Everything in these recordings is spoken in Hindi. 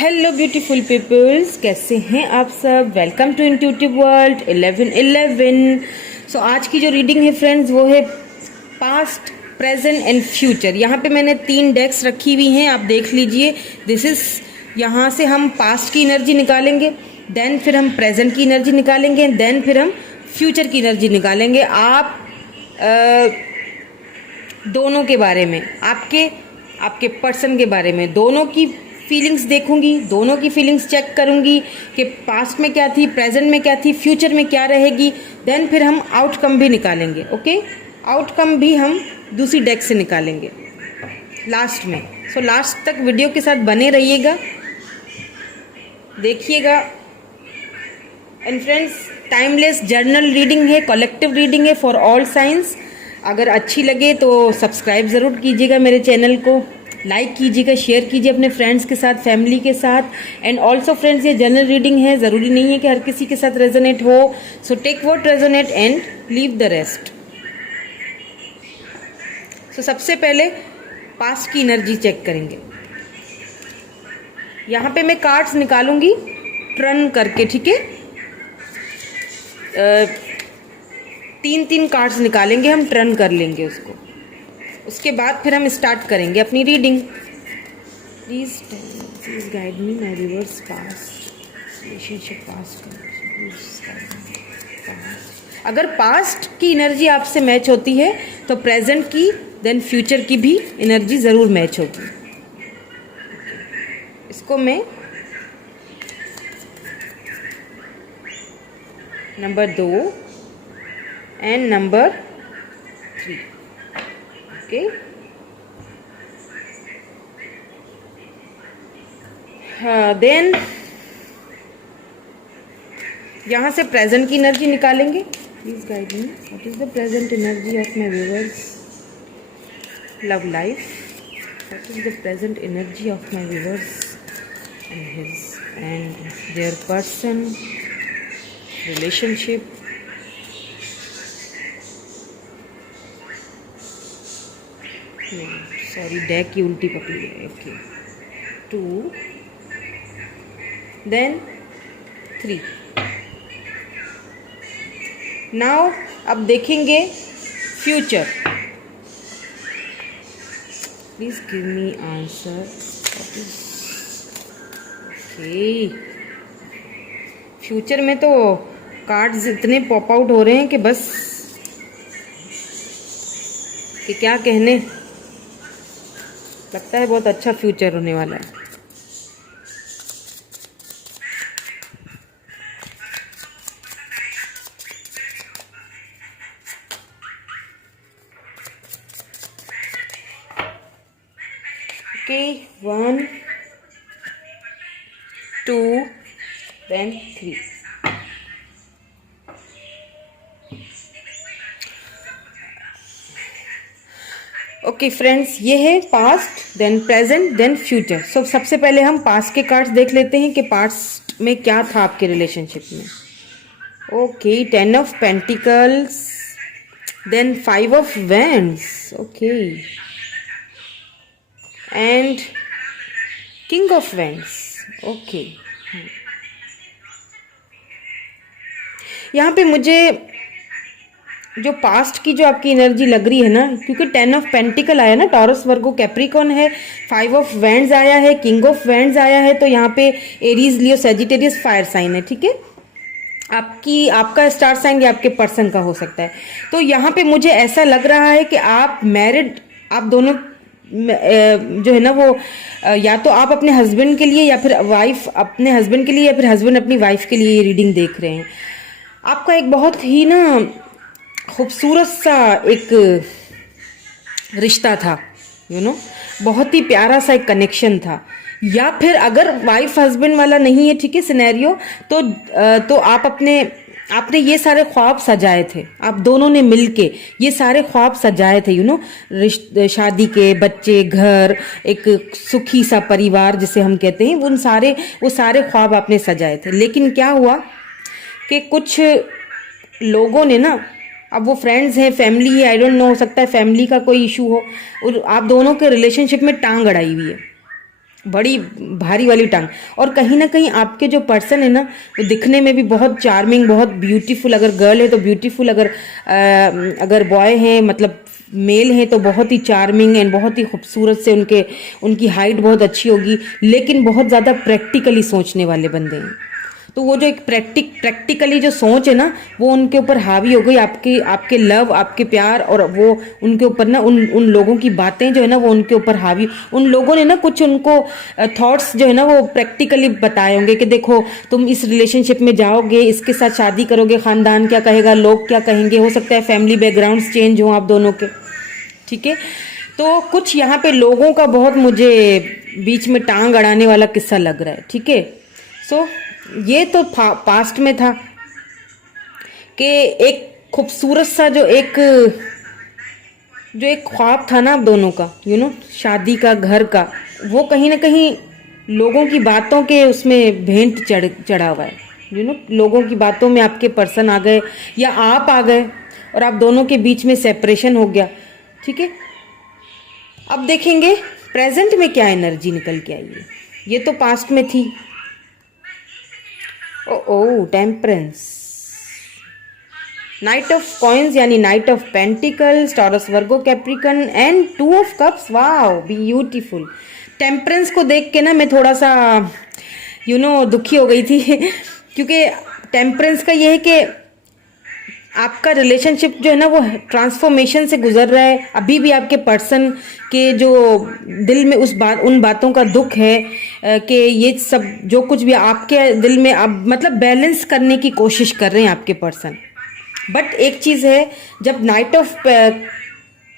हेलो ब्यूटीफुल पीपल्स, कैसे हैं आप सब। Welcome to intuitive world 1111। So आज की जो रीडिंग है फ्रेंड्स वो है पास्ट, प्रेजेंट एंड फ्यूचर। यहाँ पे मैंने 3 डेक्स रखी हुई हैं, आप देख लीजिए। दिस इज, यहाँ से हम पास्ट की एनर्जी निकालेंगे, देन फिर हम प्रेजेंट की एनर्जी निकालेंगे, देन फिर हम फ्यूचर की एनर्जी निकालेंगे। आप दोनों के बारे में, आपके पर्सन के बारे में, दोनों की फीलिंग्स देखूंगी, दोनों की फीलिंग्स चेक करूंगी कि पास्ट में क्या थी, प्रेजेंट में क्या थी, फ्यूचर में क्या रहेगी। देन फिर हम आउटकम भी निकालेंगे। ओके, आउटकम भी हम दूसरी डेक से निकालेंगे लास्ट में। सो लास्ट तक वीडियो के साथ बने रहिएगा, देखिएगा। And friends, timeless journal reading है, कलेक्टिव रीडिंग है फॉर ऑल साइंस। अगर अच्छी लगे तो सब्सक्राइब ज़रूर कीजिएगा मेरे चैनल को, लाइक कीजिएगा, शेयर कीजिए अपने फ्रेंड्स के साथ, फैमिली के साथ। एंड ऑल्सो फ्रेंड्स, ये जनरल रीडिंग है, ज़रूरी नहीं है कि हर किसी के साथ रेजोनेट हो। So take what resonate and leave the rest. So सबसे पहले पास्ट की एनर्जी चेक करेंगे। यहाँ पे मैं कार्ड्स निकालूंगी टर्न करके, ठीक है। 3 कार्ड्स निकालेंगे हम, टर्न कर लेंगे उसको। उसके बाद फिर हम स्टार्ट करेंगे अपनी reading. Please guide me my reverse past relationship past. अगर पास्ट की एनर्जी आपसे मैच होती है तो प्रेजेंट की, देन फ्यूचर की भी एनर्जी ज़रूर मैच होगी। इसको मैं number 2 and number 3, okay. Then यहाँ से प्रेजेंट की एनर्जी निकालेंगे। Please guide me, what is the present energy of my viewers love life. What is the present energy of my viewers and his and their person relationship. Sorry, deck की उल्टी पकड़ी है। Okay, 2 then 3। नाउ अब देखेंगे future. Please give me answer. Okay, future में तो कार्ड्स इतने पॉप आउट हो रहे हैं कि बस कि क्या कहने। लगता है बहुत अच्छा फ्यूचर होने वाला है। Okay, 1 2 then 3। ओके फ्रेंड्स, ये है past, then present, then future. So सबसे पहले हम पास्ट के कार्ड्स देख लेते हैं कि पास्ट में क्या था आपके रिलेशनशिप में। Okay, 10 of pentacles, then 5 of wands, okay, and king of wands, okay. यहाँ पे मुझे जो पास्ट की जो आपकी एनर्जी लग रही है ना, क्योंकि 10 ऑफ पेंटिकल आया ना, टॉरस वर्गो कैप्रिकॉन है, 5 ऑफ वैंड्स आया है, किंग ऑफ वैंड्स आया है, तो यहाँ पे एरीज, लियो, सेजिटेरियस फायर साइन है, ठीक है। आपका स्टार साइन या आपके पर्सन का हो सकता है। तो यहाँ पे मुझे ऐसा लग रहा है कि आप मैरिड, आप दोनों जो है ना वो, या तो आप अपने हस्बैंड के लिए या फिर वाइफ अपने हस्बैंड के लिए या फिर हस्बैंड अपनी वाइफ के लिए ये रीडिंग देख रहे हैं। आपका एक बहुत ही ना खूबसूरत सा एक रिश्ता था, बहुत ही प्यारा सा एक कनेक्शन था। या फिर अगर वाइफ हस्बैंड वाला नहीं है, ठीक है, सिनेरियो, तो आपने ये सारे ख्वाब सजाए थे, आप दोनों ने मिलके ये सारे ख्वाब सजाए थे, शादी के, बच्चे, घर, एक सुखी सा परिवार जिसे हम कहते हैं, वो सारे ख्वाब आपने सजाए थे। लेकिन क्या हुआ कि कुछ लोगों ने ना, अब वो फ्रेंड्स हैं, फैमिली है, आई डोंट नो, हो सकता है फैमिली का कोई इशू हो, और आप दोनों के रिलेशनशिप में टांग अड़ाई हुई है। बड़ी भारी वाली टांग। और कहीं ना कहीं आपके जो पर्सन है ना वो दिखने में भी बहुत चार्मिंग, बहुत ब्यूटीफुल, अगर गर्ल है तो ब्यूटीफुल, अगर बॉय है मतलब मेल है तो बहुत ही चार्मिंग एंड बहुत ही खूबसूरत से, उनकी हाइट बहुत अच्छी होगी, लेकिन बहुत ज़्यादा प्रैक्टिकली सोचने वाले बंदे हैं। तो वो जो एक प्रैक्टिकली जो सोच है ना वो उनके ऊपर हावी हो गई, आपके लव, आपके प्यार, और वो उनके ऊपर ना उन लोगों की बातें जो है ना वो उनके ऊपर हावी, उन लोगों ने ना कुछ उनको थॉट्स जो है ना वो प्रैक्टिकली बताए होंगे कि देखो तुम इस रिलेशनशिप में जाओगे, इसके साथ शादी करोगे, खानदान क्या कहेगा, लोग क्या कहेंगे, हो सकता है फैमिली बैकग्राउंड्स चेंज हो आप दोनों के, ठीक है। तो कुछ यहाँ पे लोगों का बहुत मुझे बीच में टांग अड़ाने वाला किस्सा लग रहा है, ठीक है। सो ये तो पास्ट में था कि एक खूबसूरत सा जो एक ख्वाब था ना आप दोनों का, शादी का, घर का, वो कहीं ना कहीं लोगों की बातों के उसमें भेंट चढ़ा हुआ है। लोगों की बातों में आपके पर्सन आ गए या आप आ गए और आप दोनों के बीच में सेपरेशन हो गया, ठीक है। अब देखेंगे प्रेजेंट में क्या एनर्जी निकल के आई है। ये तो पास्ट में थी। ओ टेम्परेंस, नाइट ऑफ कॉइन्स यानी night of pentacles, Taurus Virgo Capricorn and 2 of cups. Wow beautiful. Temperance को देख के ना मैं थोड़ा सा दुखी हो गई थी क्योंकि टेम्परेंस का ये है कि आपका रिलेशनशिप जो है ना वो ट्रांसफॉर्मेशन से गुजर रहा है। अभी भी आपके पर्सन के जो दिल में उन बातों का दुख है कि ये सब जो कुछ भी आपके दिल में अब मतलब बैलेंस करने की कोशिश कर रहे हैं आपके पर्सन। बट एक चीज़ है, जब knight of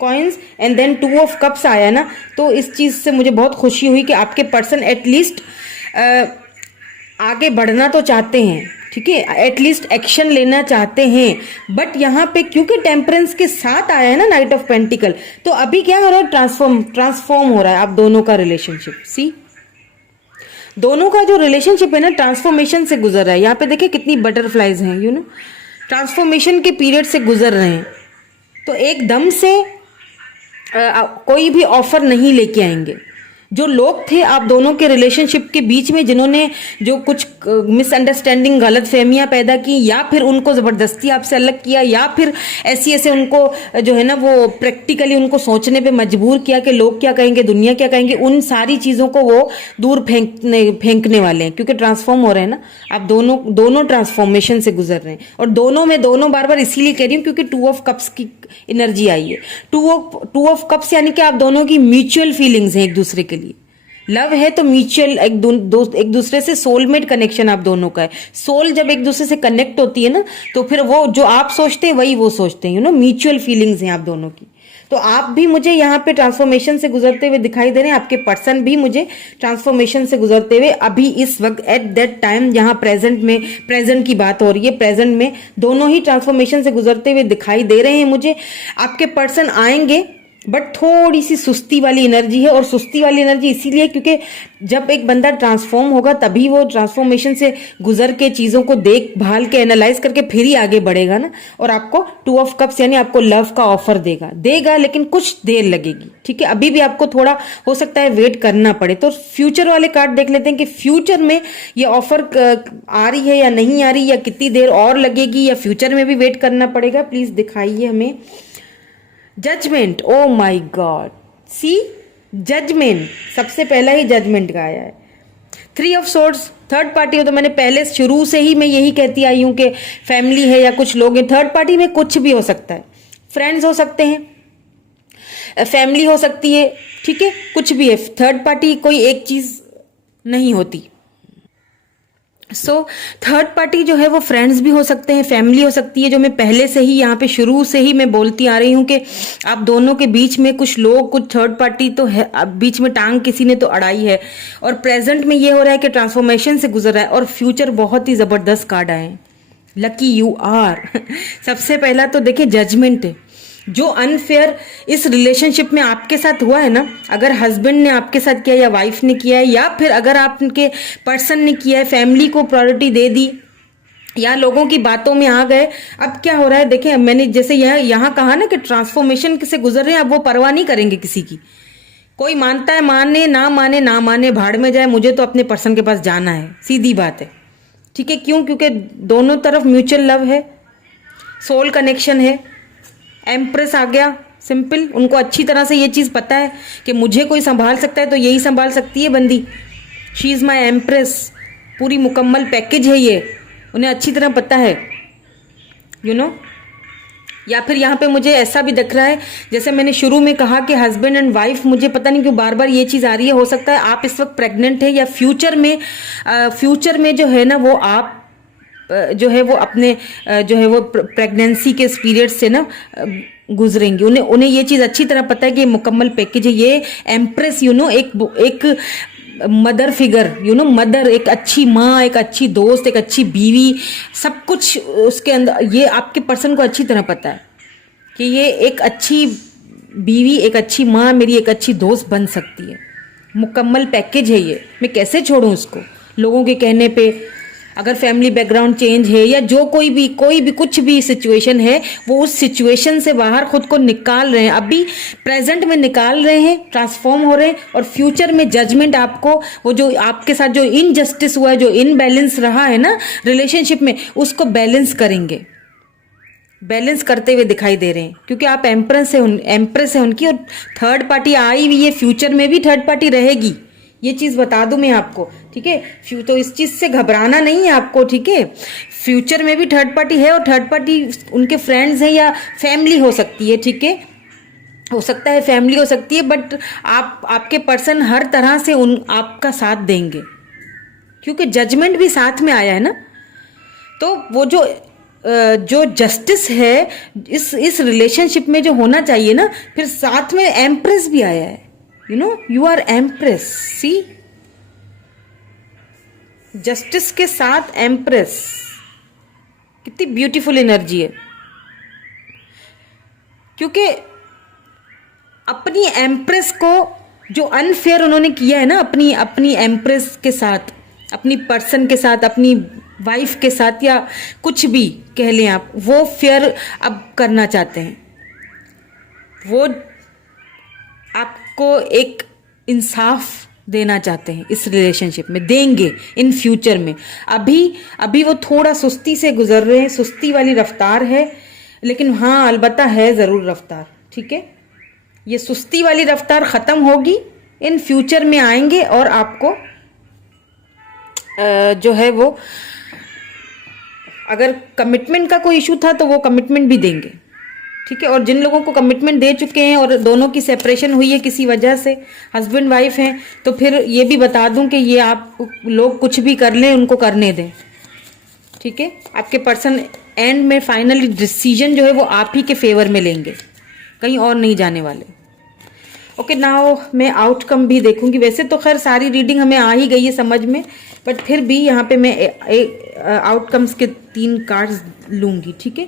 coins and then 2 of cups आया ना, तो इस चीज़ से मुझे बहुत खुशी हुई कि आपके पर्सन एटलीस्ट आगे बढ़ना तो चाहते हैं, ठीक है, एटलीस्ट एक्शन लेना चाहते हैं। बट यहाँ पे क्योंकि टेम्परेंस के साथ आया है ना नाइट ऑफ पेंटिकल, तो अभी क्या हो रहा है, ट्रांसफॉर्म हो रहा है आप दोनों का रिलेशनशिप। सी, दोनों का जो रिलेशनशिप है ना ट्रांसफॉर्मेशन से गुजर रहा है। यहाँ पे देखिए कितनी बटरफ्लाइज हैं, ट्रांसफॉर्मेशन के पीरियड से गुजर रहे हैं। तो एकदम से कोई भी ऑफर नहीं लेके आएंगे। जो लोग थे आप दोनों के रिलेशनशिप के बीच में जिन्होंने जो कुछ मिसअंडरस्टैंडिंग, गलत फहमियाँ पैदा की, या फिर उनको ज़बरदस्ती आपसे अलग किया, या फिर ऐसे उनको जो है ना वो प्रैक्टिकली उनको सोचने पे मजबूर किया कि लोग क्या कहेंगे, दुनिया क्या कहेंगे, उन सारी चीज़ों को वो दूर फेंकने वाले हैं। क्योंकि ट्रांसफॉर्म हो रहे हैं ना आप दोनों ट्रांसफॉर्मेशन से गुजर रहे हैं। और दोनों बार बार इसीलिए कह रही हूँ क्योंकि 2 ऑफ कप्स की एनर्जी आई है। 2 ऑफ कप्स यानी कि आप दोनों की म्यूचुअल फीलिंग्स हैं एक दूसरे के लिए। लव है तो म्यूचुअल, एक दूसरे से सोलमेट कनेक्शन आप दोनों का है। सोल जब एक दूसरे से कनेक्ट होती है ना तो फिर वो जो आप सोचते हैं वही वो सोचते हैं, म्यूचुअल फीलिंग्स हैं आप दोनों की। तो आप भी मुझे यहाँ पे ट्रांसफॉर्मेशन से गुजरते हुए दिखाई दे रहे हैं, आपके पर्सन भी मुझे ट्रांसफॉर्मेशन से गुजरते हुए अभी इस वक्त एट दैट टाइम, यहाँ प्रेजेंट की बात हो रही है, प्रेजेंट में दोनों ही ट्रांसफॉर्मेशन से गुजरते हुए दिखाई दे रहे हैं मुझे। आपके पर्सन आएंगे बट थोड़ी सी सुस्ती वाली एनर्जी है। और सुस्ती वाली एनर्जी इसीलिए क्योंकि जब एक बंदा ट्रांसफॉर्म होगा तभी वो ट्रांसफॉर्मेशन से गुजर के चीज़ों को देख भाल के एनालाइज करके फिर ही आगे बढ़ेगा ना। और आपको 2 ऑफ कप्स यानी आपको लव का ऑफर देगा लेकिन कुछ देर लगेगी, ठीक है। अभी भी आपको थोड़ा हो सकता है वेट करना पड़े। तो फ्यूचर वाले कार्ड देख लेते हैं कि फ्यूचर में ये ऑफर आ रही है या नहीं आ रही, या कितनी देर और लगेगी, या फ्यूचर में भी वेट करना पड़ेगा। प्लीज दिखाइए हमें। Judgement, oh my God, see judgement, सबसे पहला ही जजमेंट का आया है। 3 ऑफ सोर्ड्स, थर्ड पार्टी हो तो मैंने पहले शुरू से ही मैं यही कहती आई हूं कि फैमिली है या कुछ लोग हैं। थर्ड पार्टी में कुछ भी हो सकता है, फ्रेंड्स हो सकते हैं, फैमिली हो सकती है, ठीक है, कुछ भी है। थर्ड पार्टी कोई एक चीज नहीं होती। सो थर्ड पार्टी जो है वो फ्रेंड्स भी हो सकते हैं, फैमिली हो सकती है, जो मैं पहले से ही यहाँ पे शुरू से ही मैं बोलती आ रही हूँ कि आप दोनों के बीच में कुछ लोग, कुछ थर्ड पार्टी तो है, बीच में टांग किसी ने तो अड़ाई है। और प्रेजेंट में ये हो रहा है कि ट्रांसफॉर्मेशन से गुजर रहा है। और फ्यूचर बहुत ही जबरदस्त कार्ड आए हैं, लकी यू आर। सबसे पहला तो देखिए जजमेंट है। जो अनफेयर इस रिलेशनशिप में आपके साथ हुआ है ना, अगर हस्बैंड ने आपके साथ किया या वाइफ ने किया है, या फिर अगर आपके पर्सन ने किया है, फैमिली को प्रायोरिटी दे दी या लोगों की बातों में आ गए। अब क्या हो रहा है देखिए, मैंने जैसे यहाँ कहा ना कि ट्रांसफॉर्मेशन से गुजर रहे हैं, अब वो परवाह नहीं करेंगे किसी की कोई मानता है माने, ना माने ना माने, भाड़ में जाए, मुझे तो अपने पर्सन के पास जाना है, सीधी बात है। ठीक है, क्यों? क्योंकि दोनों तरफ म्यूचुअल लव है, सोल कनेक्शन है। एम्प्रेस आ गया, सिंपल। उनको अच्छी तरह से ये चीज़ पता है कि मुझे कोई संभाल सकता है तो यही संभाल सकती है बंदी। शी इज़ माई एम्प्रेस, पूरी मुकम्मल पैकेज है ये, उन्हें अच्छी तरह पता है, यू नो। या फिर यहाँ पे मुझे ऐसा भी दिख रहा है, जैसे मैंने शुरू में कहा कि हस्बैंड एंड वाइफ, मुझे पता नहीं क्यों बार बार ये चीज़ आ रही है। हो सकता है आप इस वक्त प्रेग्नेंट है, या फ्यूचर में जो है ना वो आप जो है वो अपने जो है वो प्रेगनेंसी के पीरियड से ना गुजरेंगी। उन्हें ये चीज़ अच्छी तरह पता है कि मुकम्मल पैकेज है ये एम्प्रेस, यू नो। एक mother figure, you know, mother, एक अच्छी माँ, एक अच्छी दोस्त, एक अच्छी बीवी, सब कुछ उसके अंदर। ये आपके पर्सन को अच्छी तरह पता है कि ये एक अच्छी बीवी, एक अच्छी माँ, मेरी एक अच्छी दोस्त बन सकती है। मुकम्मल पैकेज है ये, मैं कैसे छोड़ूं उसको लोगों के कहने पे। अगर फैमिली बैकग्राउंड चेंज है या जो कोई भी कुछ भी सिचुएशन है, वो उस सिचुएशन से बाहर खुद को निकाल रहे हैं, अभी प्रेजेंट में निकाल रहे हैं, ट्रांसफॉर्म हो रहे हैं। और फ्यूचर में जजमेंट आपको, वो जो आपके साथ जो इनजस्टिस हुआ है, जो इनबैलेंस रहा है ना रिलेशनशिप में, उसको बैलेंस करेंगे, बैलेंस करते हुए दिखाई दे रहे हैं। क्योंकि आप एम्प्रेस है उनकी, और थर्ड पार्टी आई हुई है, फ्यूचर में भी थर्ड पार्टी रहेगी, ये चीज़ बता दूं मैं आपको। ठीक है, तो इस चीज़ से घबराना नहीं है आपको। ठीक है, फ्यूचर में भी थर्ड पार्टी है, और थर्ड पार्टी उनके फ्रेंड्स हैं या फैमिली हो सकती है। ठीक है, हो सकता है फैमिली हो सकती है, बट आपके पर्सन हर तरह से आपका साथ देंगे, क्योंकि जजमेंट भी साथ में आया है ना। तो वो जो जस्टिस है इस रिलेशनशिप में जो होना चाहिए ना, फिर साथ में एम्प्रेस भी आया है, you know, you are empress. See, justice के साथ एम्प्रेस, कितनी ब्यूटीफुल एनर्जी है। क्योंकि अपनी एम्प्रेस को जो अनफेयर उन्होंने किया है ना, अपनी एम्प्रेस के साथ, अपनी पर्सन के साथ, अपनी वाइफ के साथ, या कुछ भी कह लें आप, वो फेयर अब करना चाहते हैं। वो आपको एक इंसाफ देना चाहते हैं, इस रिलेशनशिप में देंगे इन फ्यूचर में। अभी वो थोड़ा सुस्ती से गुजर रहे हैं, सुस्ती वाली रफ्तार है, लेकिन हाँ अलबत्ता है ज़रूर रफ्तार। ठीक है, ये सुस्ती वाली रफ्तार ख़त्म होगी, इन फ्यूचर में आएंगे और आपको जो है वो, अगर कमिटमेंट का कोई इशू था तो वो कमिटमेंट भी देंगे। ठीक है, और जिन लोगों को कमिटमेंट दे चुके हैं और दोनों की सेपरेशन हुई है किसी वजह से, हस्बैंड वाइफ हैं, तो फिर ये भी बता दूं कि ये आप लोग कुछ भी कर लें, उनको करने दें। ठीक है, आपके पर्सन एंड में फाइनली डिसीजन जो है वो आप ही के फेवर में लेंगे, कहीं और नहीं जाने वाले। ओके, नाउ मैं आउटकम भी देखूंगी। वैसे तो खैर सारी रीडिंग हमें आ ही गई है समझ में, बट फिर भी यहाँ पे मैं आउटकम्स के 3 कार्ड्स लूंगी। ठीक है,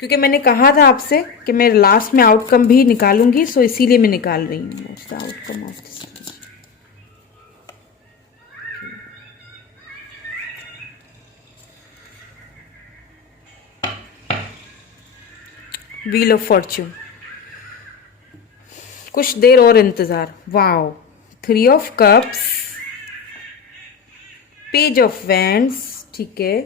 क्योंकि मैंने कहा था आपसे कि मैं लास्ट में आउटकम भी निकालूंगी, सो इसीलिए मैं निकाल रही हूँ outcome of this. Wheel of Fortune, कुछ देर और इंतजार। Wow, 3 of cups, page of wands. ठीक है,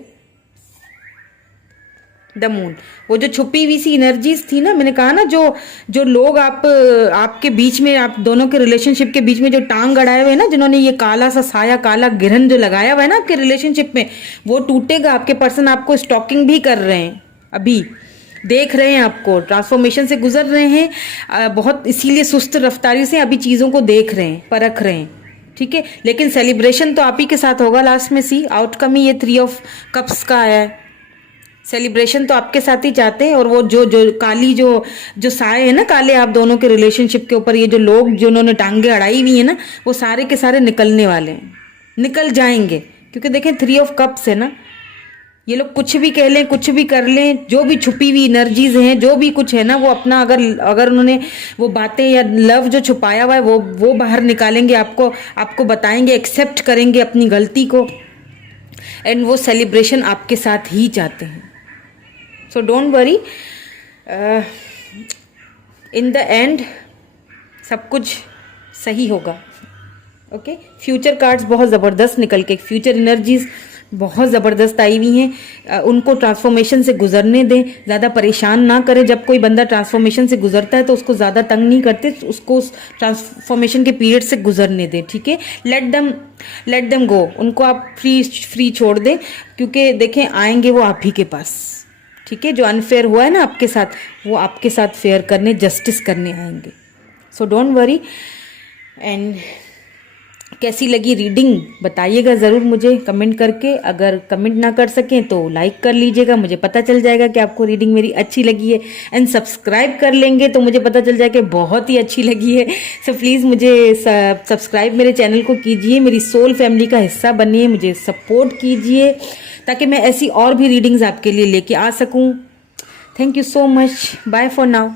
द मून, वो जो छुपी हुई सी एनर्जीज थी ना, मैंने कहा ना, जो लोग आपके बीच में, आप दोनों के रिलेशनशिप के बीच में जो टांग गड़ाए हुए हैं ना, जिन्होंने ये काला सा साया, काला गिरहन जो लगाया हुआ है ना आपके रिलेशनशिप में, वो टूटेगा। आपके पर्सन आपको स्टॉकिंग भी कर रहे हैं, अभी देख रहे हैं आपको, ट्रांसफॉर्मेशन से गुजर रहे हैं बहुत, इसीलिए सुस्त रफ्तारी से अभी चीज़ों को देख रहे हैं, परख रहे हैं। ठीक है, लेकिन सेलिब्रेशन तो आप ही के साथ होगा लास्ट में। सी, आउटकम ही ये 3 ऑफ कप्स का आया है। सेलिब्रेशन तो आपके साथ ही चाहते हैं, और वो जो काली जो साए है ना, काले आप दोनों के रिलेशनशिप के ऊपर, ये जो लोग जिन्होंने टांगे अड़ाई हुई है ना, वो सारे के सारे निकलने वाले हैं, निकल जाएंगे। क्योंकि देखें 3 ऑफ कप्स है ना, ये लोग कुछ भी कह लें, कुछ भी कर लें, जो भी छुपी हुई एनर्जीज हैं, जो भी कुछ है ना, वो अपना अगर उन्होंने वो बातें या लव जो छुपाया हुआ है वो बाहर निकालेंगे, आपको बताएंगे, एक्सेप्ट करेंगे अपनी गलती को, एंड वो सेलिब्रेशन आपके साथ ही चाहते हैं। So don't worry, in the end सब कुछ सही होगा। ओके, फ्यूचर कार्ड्स बहुत ज़बरदस्त निकल के, फ्यूचर एनर्जीज बहुत ज़बरदस्त आई हुई हैं। उनको ट्रांसफॉर्मेशन से गुजरने दें, ज़्यादा परेशान ना करें। जब कोई बंदा ट्रांसफॉर्मेशन से गुजरता है तो उसको ज़्यादा तंग नहीं करते, उसको उस ट्रांसफॉर्मेशन के पीरियड से गुजरने दें, ठीक है। लेट देम गो, उनको आप फ्री छोड़ दें, क्योंकि देखें आएंगे वो आप ही के पास, ठीक है। जो अनफेयर हुआ है ना आपके साथ, वो आपके साथ फेयर करने, जस्टिस करने आएंगे। So don't worry. एंड कैसी लगी रीडिंग बताइएगा ज़रूर मुझे कमेंट करके। अगर कमेंट ना कर सकें तो लाइक कर लीजिएगा, मुझे पता चल जाएगा कि आपको रीडिंग मेरी अच्छी लगी है। एंड सब्सक्राइब कर लेंगे तो मुझे पता चल जाएगा कि बहुत ही अच्छी लगी है। सो प्लीज़ मुझे सब्सक्राइब मेरे चैनल को कीजिए, मेरी सोल फैमिली का हिस्सा बनिए, मुझे सपोर्ट कीजिए ताकि मैं ऐसी और भी रीडिंग्स आपके लिए लेके आ सकूँ। Thank you so much, bye for now.